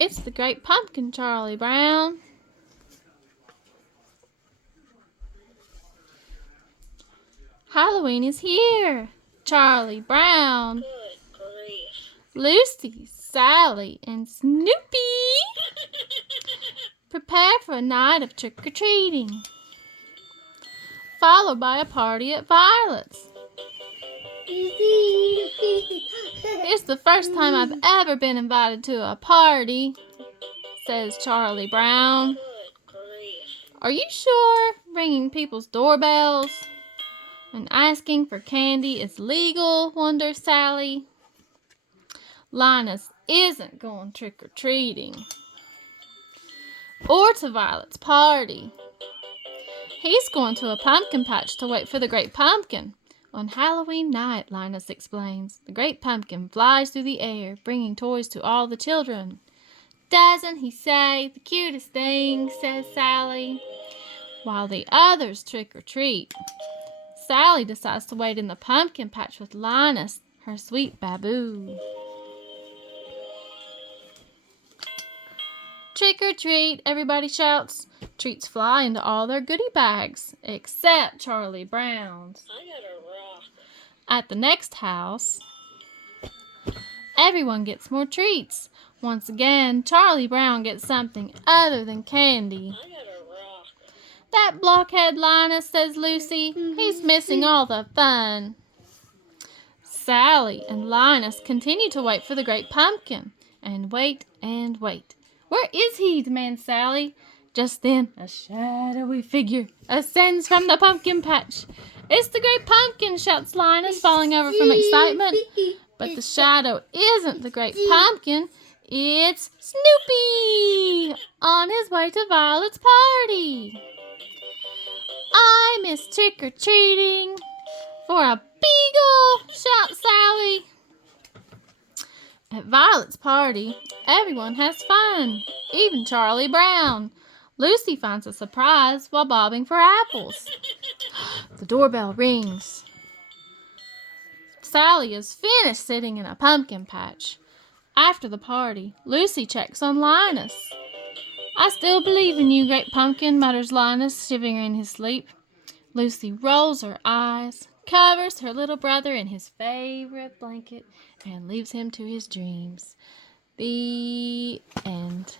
It's the Great Pumpkin, Charlie Brown. Halloween is here. Charlie Brown, Good grief. Lucy, Sally, and Snoopy prepare for a night of trick-or-treating, followed by a party at Violet's. It's the first time I've ever been invited to a party, says Charlie Brown. Good grief. Are you sure ringing people's doorbells and asking for candy is legal? Wonders Sally. Linus isn't going trick-or-treating or to Violet's party. He's going to a pumpkin patch to wait for the Great Pumpkin. On Halloween night, Linus explains, the Great Pumpkin flies through the air, bringing toys to all the children. Doesn't he say the cutest thing, says Sally, while the others trick-or-treat. Sally decides to wait in the pumpkin patch with Linus, her sweet baboo. Trick or treat, everybody shouts. Treats fly into all their goodie bags, except Charlie Brown's. I got a rock. At the next house, everyone gets more treats. Once again, Charlie Brown gets something other than candy. I got a rock. That blockhead Linus, says Lucy. He's missing all the fun. Sally and Linus continue to wait for the Great Pumpkin. And wait and wait. Where is he? Demands Sally. Just then, a shadowy figure ascends from the pumpkin patch. It's the Great Pumpkin, shouts Linus, falling over from excitement. But the shadow isn't the Great Pumpkin. It's Snoopy on his way to Violet's party. I miss trick-or-treating for a beagle, shouts Sally. At Violet's party, everyone has fun, even Charlie Brown. Lucy finds a surprise while bobbing for apples. The doorbell rings. Sally is finished sitting in a pumpkin patch. After the party, Lucy checks on Linus. I still believe in you, Great Pumpkin, mutters Linus, shivering in his sleep. Lucy rolls her eyes, covers her little brother in his favorite blanket, and leaves him to his dreams. The end.